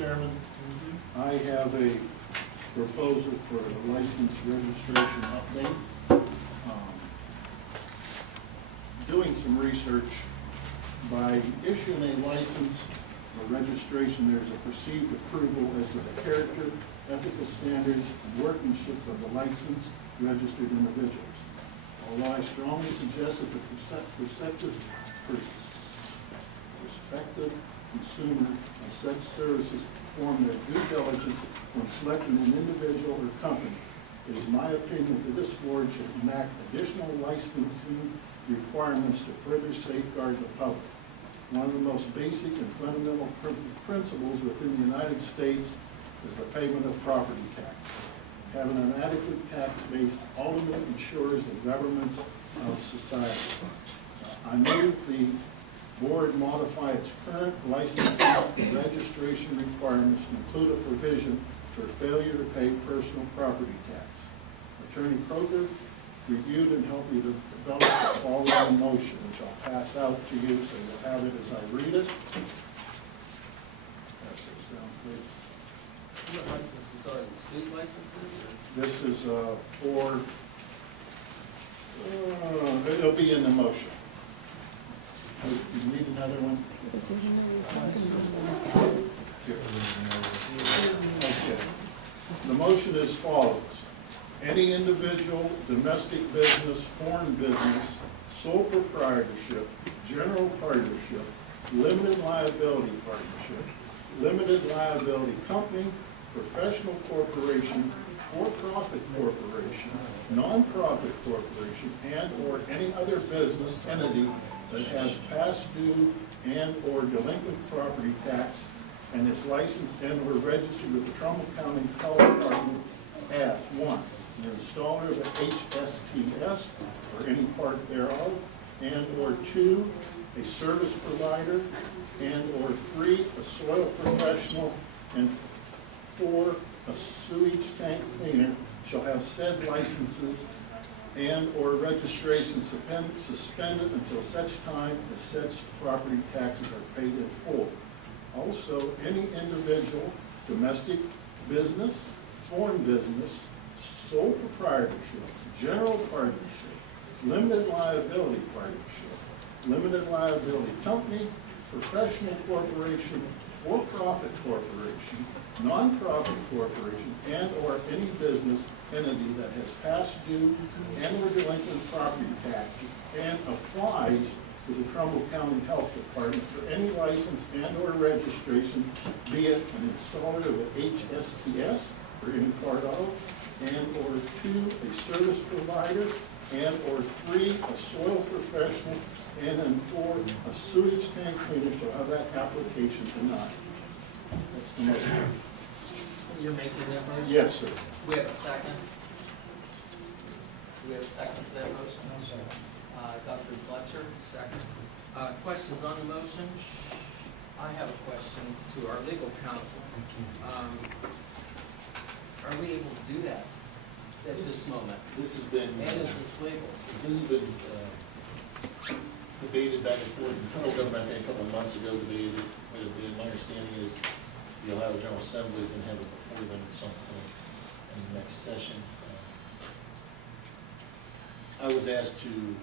Chairman, I have a proposal for a license registration update. Doing some research, by issuing a license or registration, there's a perceived approval as to the character, ethical standards, and workmanship of the licensed registered individuals. Although I strongly suggest that the prospective consumer of such services perform their due diligence when selecting an individual or company, it is my opinion that this board should enact additional licensing requirements to further safeguard the public. One of the most basic and fundamental principles within the United States is the payment of property tax. Having an adequate tax base ultimately ensures the governance of society. I move the board modify its current licensing and registration requirements to include a provision for failure to pay personal property tax. Attorney Kroger reviewed and helped me to develop the following motion, which I'll pass out to you so you'll have it as I read it. Pass this down, please. What licenses are these? Food licenses? Or? This is for, it'll be in the motion. You need another one? Okay. The motion is as follows. Any individual, domestic business, foreign business, sole proprietorship, general partnership, limited liability partnership, limited liability company, professional corporation, for-profit corporation, non-profit corporation, and/or any other business entity that has past due and/or delinquent property tax and is licensed and/or registered with the Trumbull County Health Department as 1, an installer of a HSTS or any part thereof, and/or 2, a service provider, and/or 3, a soil professional, and 4, a sewage tank cleaner shall have said licenses and/or registration suspended until such time as such property taxes are paid in full. Also, any individual, domestic business, foreign business, sole proprietorship, general partnership, limited liability partnership, limited liability company, professional corporation, for-profit corporation, non-profit corporation, and/or any business entity that has past due and/or delinquent property taxes and applies to the Trumbull County Health Department for any license and/or registration, be it an installer of a HSTS or any part of, and/or 2, a service provider, and/or 3, a soil professional, and then 4, a sewage tank cleaner shall have that application denied. That's the motion. You're making that motion? Yes, sir. We have a second. Do we have a second to that motion? Dr. Fletcher, second. Questions on the motion? I have a question to our legal counsel. Are we able to do that at this moment? This has been. And is this legal? This has been debated back and forth. The federal government, I think, a couple of months ago debated it. But my understanding is the Ohio General Assembly is going to have it before them at some point in the next session. I was asked to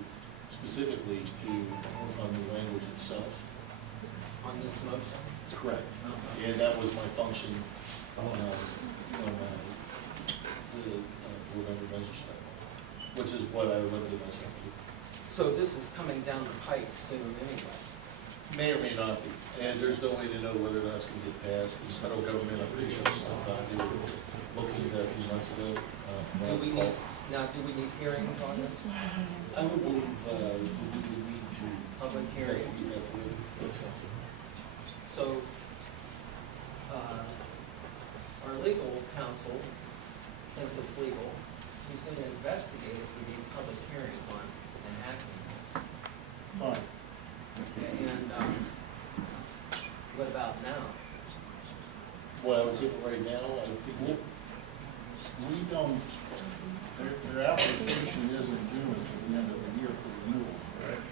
specifically to work on the language itself. On this motion? Correct. Uh-huh. And that was my function on the board under Messersmith, which is what I limited myself to. So this is coming down the pike soon anyway? May or may not be, and there's no way to know whether or not it's going to get passed. The federal government, I'm pretty sure, they were looking at that a few months ago. Do we need hearings on this? I would believe we need to Public hearings? investigate that further. So, our legal counsel thinks it's legal. He's going to investigate if we need public hearings on enacting this. Fine. And what about now? Well, I would say right now, I think We don't, their application isn't due until the end of the year for renewal, correct?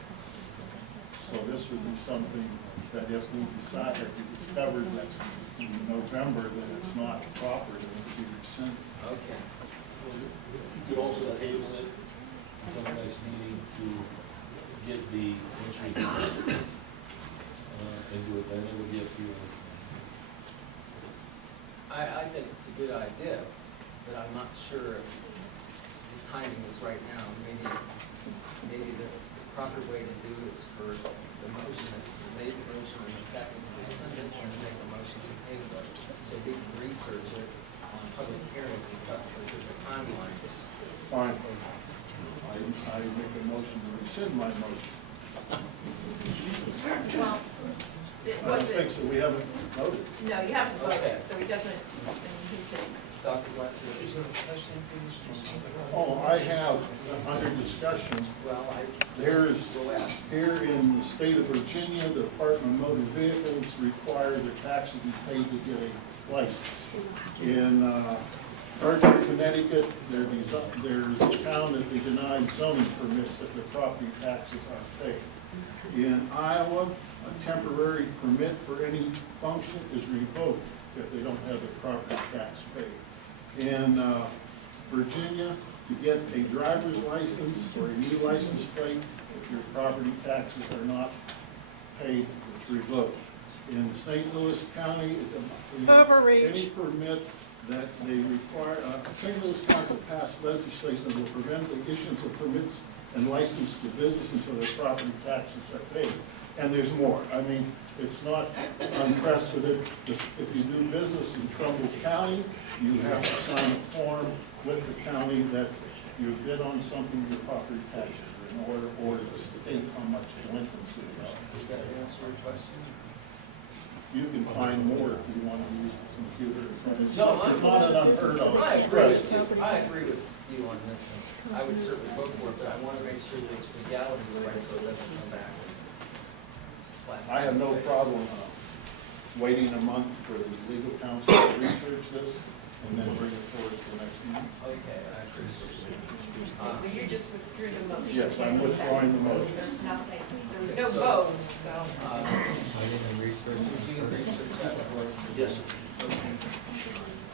So this would be something that if we decide, if we discovered that in November that it's not proper, then it would be rescinded. Okay. You could also table it until the next meeting to get the insurance and do it, then it would be up to you. I think it's a good idea, but I'm not sure if the timing is right now. Maybe the proper way to do is for the motion, make the motion in a second to rescind it, and make a motion to table it, so we can research it on public hearings and stuff, because there's a timeline. Fine. I make a motion to rescind my motion. Well, it I don't think wasn't, so, we haven't voted. no, you haven't Okay. voted, so he doesn't, he can. Dr. Fletcher? Oh, I have, under discussion, Well, there's, will ask. here in the state of Virginia, the Department of Motor Vehicles require their taxes be paid to get a license. In Hartford, Connecticut, there's a town that they deny zoning permits if their property taxes aren't paid. In Iowa, a temporary permit for any function is revoked if they don't have their property tax paid. In Virginia, to get a driver's license or a new license plate, if your property taxes are not paid, it's revoked. In St. Louis County, any permit that they require, St. Louis Council passed legislation that will prevent the issuance of permits and license to business until their property taxes are paid. And there's more. I mean, it's not unprecedented. If you do business in Trumbull County, you have to sign a form with the county that you bid on something, your property taxes are in order, or to state how much delinquency is out. Does that answer your question? You can find more if you want to use the computer. It's No, not an unheard of I agree with precedent. you. I agree with you on this, and I would certainly vote for it, but I want to make sure that the legality is right, so it doesn't come back and slap us I have in the no face. problem waiting a month for the legal counsel to research this and then bring it forward to the next meeting. Okay, I appreciate it. So you just withdrew the motion? Yes, I'm withdrawing the motion. There's nothing, there was no So- vote, so. Would you research that for us? Yes, sir. Okay.